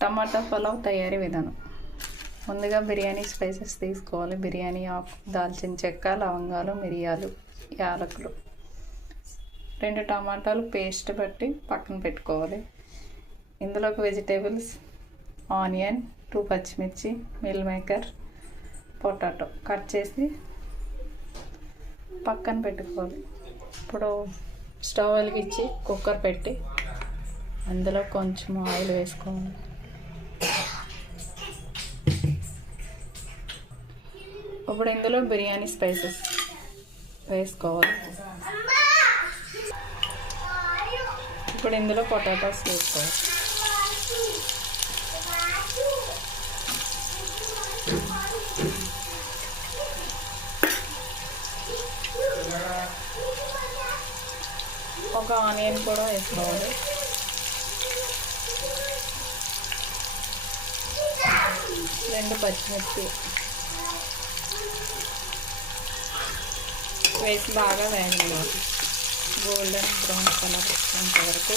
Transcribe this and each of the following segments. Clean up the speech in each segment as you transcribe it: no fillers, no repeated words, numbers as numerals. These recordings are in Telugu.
టమాటా పలావ్ తయారీ విధానం. ముందుగా బిర్యానీ స్పైసెస్ తీసుకోవాలి. బిర్యానీ ఆకు, దాల్చిన చెక్క, లవంగాలు, మిరియాలు, యాలకులు, 2 టమాటాలు పేస్ట్ పట్టి పక్కన పెట్టుకోవాలి. ఇందులోకి వెజిటేబుల్స్, ఆనియన్, 2 పచ్చిమిర్చి, మిల్ మేకర్, పొటాటో కట్ చేసి పక్కన పెట్టుకోవాలి. ఇప్పుడు స్టవ్ వెలిగించి కుక్కర్ పెట్టి అందులో కొంచెం ఆయిల్ వేసుకోవాలి. ఇప్పుడు ఇందులో బిర్యానీ స్పైసెస్ వేసుకోవాలి. ఇప్పుడు ఇందులో పొటాటోస్ వేసుకోవాలి. ఒక ఆనియన్ కూడా వేసుకోవాలి. రెండు పచ్చిమిర్చి వేసి బాగా వేగనివ్వాలి. గోల్డెన్ బ్రౌన్ కలర్ వచ్చేంత వరకు.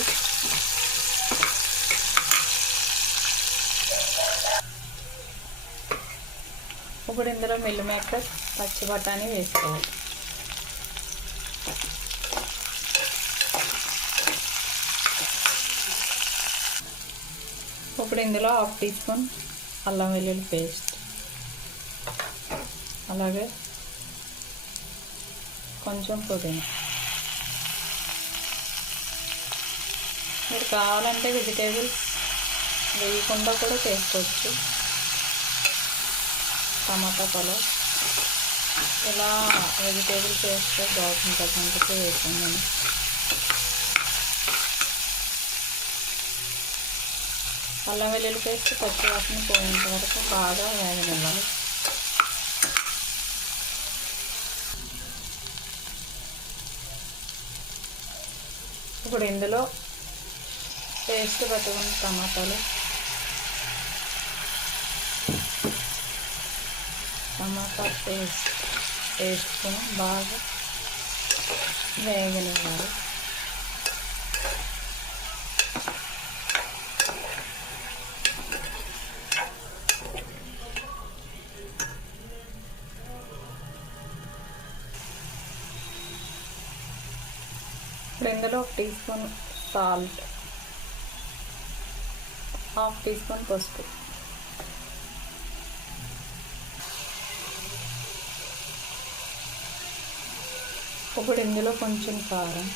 ఇప్పుడు ఇందులో మిల్ మేకర్, పచ్చి బఠానీ వేసుకోవాలి. ఇప్పుడు ఇందులో 1/2 టీ స్పూన్ అల్లం వెల్లుల్లి పేస్ట్, అలాగే కొంచెం పుదీనా. మీరు కావాలంటే వెజిటేబుల్స్ వేయకుండా కూడా చేసుకోవచ్చు. టమాటా పలావ్ ఇలా వెజిటేబుల్స్ వేస్తే బాగుంటుంది. అందుకే వేసాను నేను. అల్లం వెల్లుల్లి పేస్ట్ పచ్చి వాసన పోయేంత వరకు బాగా వేగనివ్వాలి. ఇప్పుడు ఇందులో పేస్ట్ పట్టుకున్న టమాటా పేస్ట్ వేసుకొని బాగా వేగనివ్వాలి. ఇప్పుడు ఇందులో 1 teaspoon salt, 1/2 teaspoon పసుపు, ఇప్పుడు ఇందులో కొంచెం కారం,